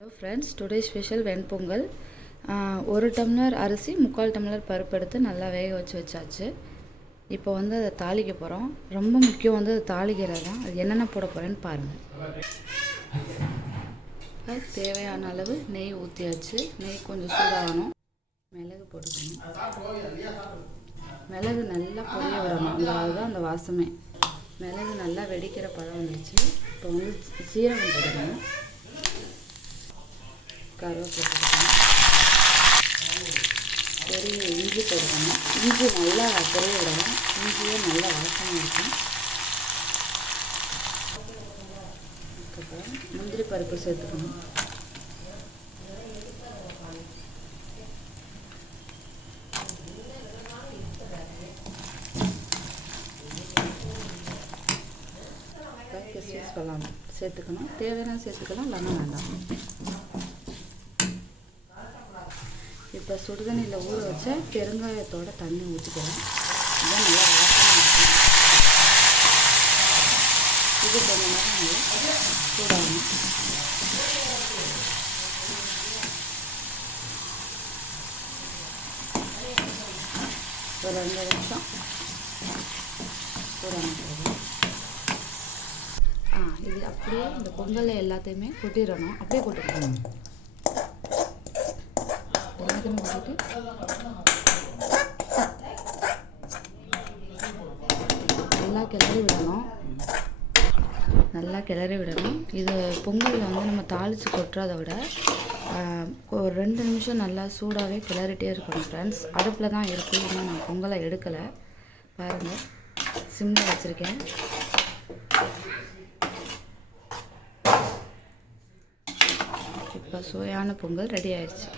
Hello friends, today special வெண்பொங்கல். 1 tumbler அரிசி 3/4 tumbler பருப்பு எடுத்து நல்லா வேக வச்சாச்சு. இப்போ வந்து அதை தாளிக்க போகிறோம். ரொம்ப முக்கியம் வந்து அதை தாளிக்கிறது தான். அது என்னென்ன போட போகிறேன்னு பாருங்கள். தேவையான அளவு நெய் ஊற்றியாச்சு. நெய் கொஞ்சம் சூடாகணும். மிளகு போட்டுக்கணும். மிளகு நல்லா பொரிய விடணும். அதுதான் அந்த வாசமே. மிளகு நல்லா வெடிக்கிற பழம் வந்துடுச்சு. இப்போ வந்து சீரகம் போடணும். கருவேப்பிலை போட்டுக்கணும். பெரிய இஞ்சி போட்டுக்கணும். இஞ்சி நல்லா பொரிய விடணும். இஞ்சியே நல்லா வாசமாக இருக்கும். அதுக்கப்புறம் முந்திரி பருப்பு சேர்த்துக்கணும். கிஸ்மிஸ் பழம் சேர்த்துக்கணும். தேவையான சேர்த்துக்கலாம், இல்லைன்னா வேண்டாம். இப்போ சுடுதண்ணியில் ஊற வச்ச பெருங்காயத்தோட தண்ணி ஊற்றிக்கிறேன். இதுதான் நல்லா வாசமாக இருக்கும். இது கொஞ்ச நேரம் நல்லா சூடாகணும். ஒரு 2 நிமிஷம் சூடாக இது அப்படியே இந்த பொங்கலில் எல்லாத்தையுமே கொட்டிடணும். அப்படியே கொட்டிடணும். எல்லாத்தையுமே கொட்டிட்டு நல்லா கிளறி விடணும். இது பொங்கலில் வந்து நம்ம தாளித்து கொட்டுறதை விட ஒரு 2 நிமிஷம் நல்லா சூடாகவே கிளறிட்டே இருக்கணும் ஃப்ரெண்ட்ஸ். அடுப்பில் தான் இருக்குது. இன்னும் நான் பொங்கலை எடுக்கலை. பாருங்கள், சிம்மில் வச்சுருக்கேன். இப்போ சுவையான பொங்கல் ரெடி ஆயிடுச்சு.